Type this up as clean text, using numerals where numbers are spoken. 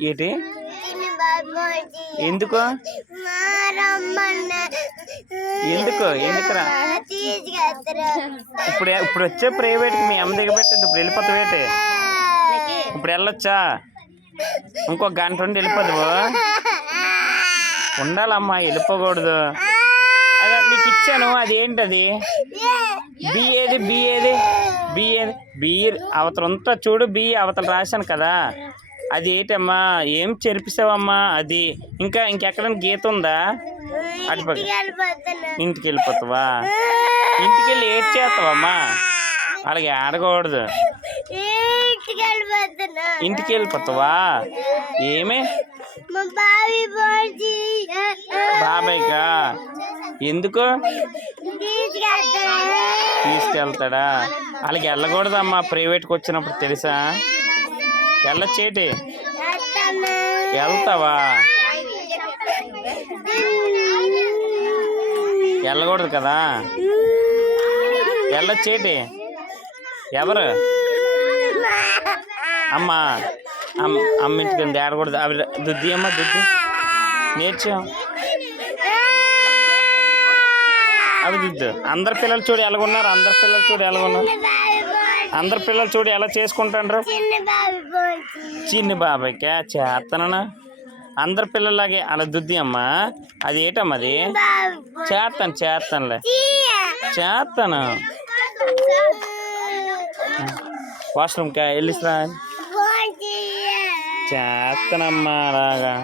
ఏంటి ఎందుకు ఎందుకురా ఇప్పుడు వచ్చే ప్రైవేట్కి మీ అమ్మ దగ్గర పెట్టింది ఇప్పుడు వెళ్ళిపోతావేటి ఇప్పుడు వెళ్ళొచ్చా ఇంకో గంట ఉండి వెళ్ళిపోదు ఉండాలమ్మా వెళ్ళిపోకూడదు అదే నీకు ఇచ్చాను అది ఏంటది బిఏది అవతలంతా చూడు అవతల రాశాను కదా అది ఏంటమ్మా ఏం చెరిపిస్తావమ్మా అది ఇంకెక్కడైనా గీత ఉందా అటుపక్క ఇంటికి వెళ్ళిపోతావా ఇంటికి వెళ్ళి ఏడ్ చేస్తావమ్మా అలాగే ఆడకూడదు ఇంటికి వెళ్ళిపోతావా ఏమే బాబాయ్కా ఎందుకు తీసుకెళ్తాడా అలాగే వెళ్ళకూడదమ్మా ప్రైవేట్కి వచ్చినప్పుడు తెలుసా వెళ్ళొచ్చేటి వెళ్తావా వెళ్ళకూడదు కదా వెళ్ళొచ్చేటి ఎవరు అమ్మా అమ్మ ఇంటికి వెళ్ళి ఆడకూడదు అవి దుద్ది అమ్మ దుద్ది నేర్చా అవి దుద్దు అందరు పిల్లలు చూడు ఎలాగున్నారు అందరు పిల్లలు చూడు ఎలా చేసుకుంటాండ్రు చిన్ని బాబాయ్కా చేస్తానా అందరు పిల్లలాగే అలా దుద్ది అమ్మా అది ఏటమ్మా అది చేస్తానులే చేస్తాను వాష్రూమ్కా వెళ్ళిస్తా చేస్తానమ్మా అలాగా